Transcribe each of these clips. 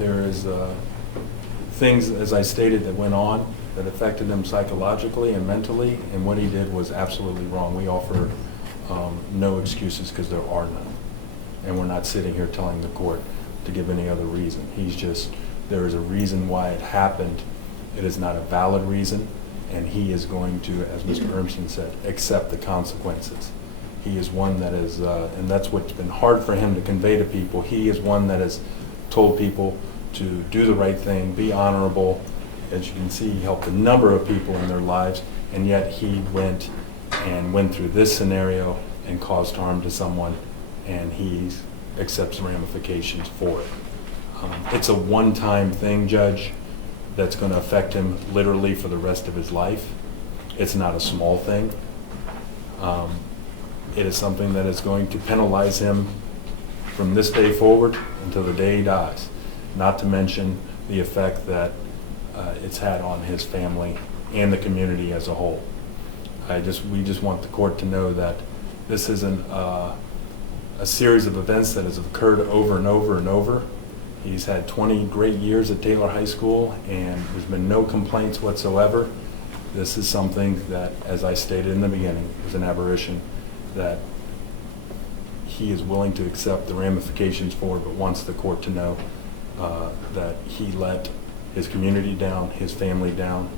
there is things, as I stated, that went on that affected him psychologically and mentally, and what he did was absolutely wrong. We offer no excuses because there are none. And we're not sitting here telling the court to give any other reason. There is a reason why it happened. It is not a valid reason, and he is going to, as Mr. Urmson said, accept the consequences. He is one that is, and that's what's been hard for him to convey to people, he is one that has told people to do the right thing, be honorable. As you can see, he helped a number of people in their lives, and yet he went through this scenario and caused harm to someone, and he accepts ramifications for it. It's a one-time thing, Judge, that's going to affect him literally for the rest of his life. It's not a small thing. It is something that is going to penalize him from this day forward until the day he dies, not to mention the effect that it's had on his family and the community as a whole. We just want the court to know that this isn't a series of events that has occurred over and over and over. He's had 20 great years at Taylor High School, and there's been no complaints whatsoever. This is something that, as I stated in the beginning, is an aberration that he is willing to accept the ramifications for, but wants the court to know that he let his community down, his family down,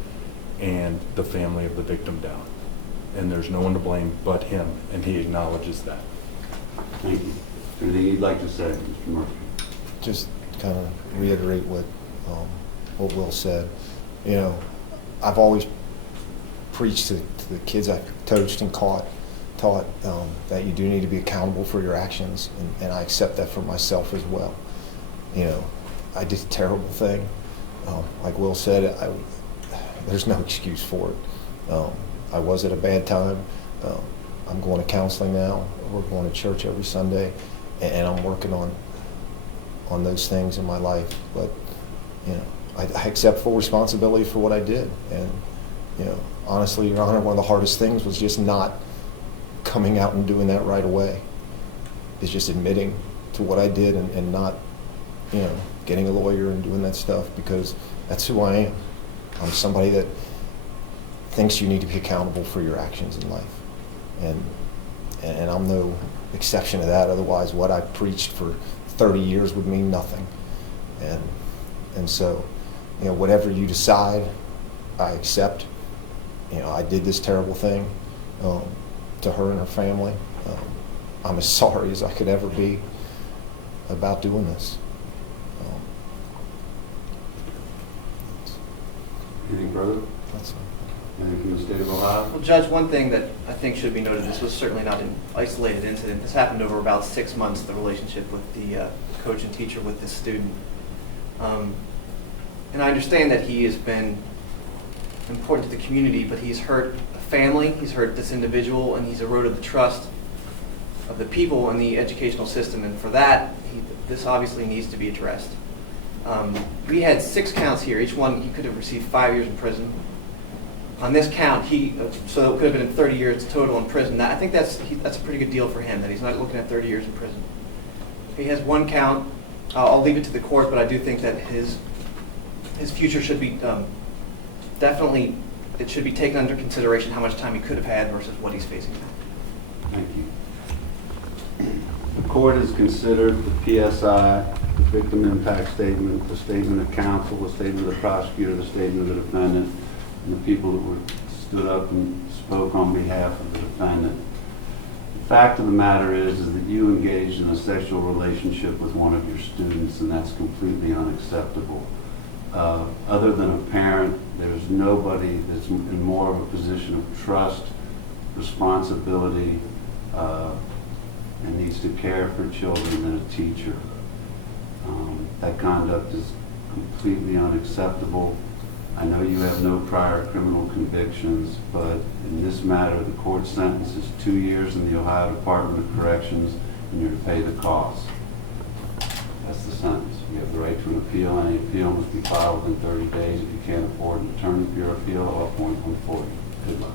and the family of the victim down. And there's no one to blame but him, and he acknowledges that. Thank you. Anything you'd like to say, Mr. Murphy? Just kind of reiterate what Will said. You know, I've always preached to the kids I've coached and taught that you do need to be accountable for your actions, and I accept that for myself as well. You know, I did a terrible thing. Like Will said, there's no excuse for it. I was at a bad time. I'm going to counseling now. We're going to church every Sunday, and I'm working on those things in my life. But you know, I accept full responsibility for what I did. And you know, honestly, Your Honor, one of the hardest things was just not coming out and doing that right away. It's just admitting to what I did and not, you know, getting a lawyer and doing that stuff, because that's who I am. I'm somebody that thinks you need to be accountable for your actions in life. And I'm no exception to that. Otherwise, what I preached for 30 years would mean nothing. And so, you know, whatever you decide, I accept. You know, I did this terrible thing to her and her family. I'm as sorry as I could ever be about doing this. Anything further? That's it. Anything from the state of Ohio? Well, Judge, one thing that I think should be noted, this was certainly not an isolated incident. This happened over about 6 months, the relationship with the coach and teacher with this student. And I understand that he has been important to the community, but he's hurt a family, he's hurt this individual, and he's eroded the trust of the people in the educational system. And for that, this obviously needs to be addressed. We had 6 counts here. Each one, he could have received 5 years in prison. On this count, so it could have been 30 years total in prison. I think that's a pretty good deal for him, that he's not looking at 30 years in prison. He has 1 count. I'll leave it to the court, but I do think that his future should be definitely, it should be taken under consideration how much time he could have had versus what he's facing now. Thank you. The court has considered the PSI, the victim impact statement, the statement of counsel, the statement of the prosecutor, the statement of the defendant, and the people that stood up and spoke on behalf of the defendant. The fact of the matter is that you engaged in a sexual relationship with one of your students, and that's completely unacceptable. Other than a parent, there's nobody that's in more of a position of trust, responsibility, and needs to care for children than a teacher. That conduct is completely unacceptable. I know you have no prior criminal convictions, but in this matter, the court sentence is 2 years in the Ohio Department of Corrections, and you're to pay the cost. That's the sentence. You have the right to an appeal. Any appeal must be filed within 30 days. If you can't afford an attorney for your appeal, I'll appoint one for you. Good luck.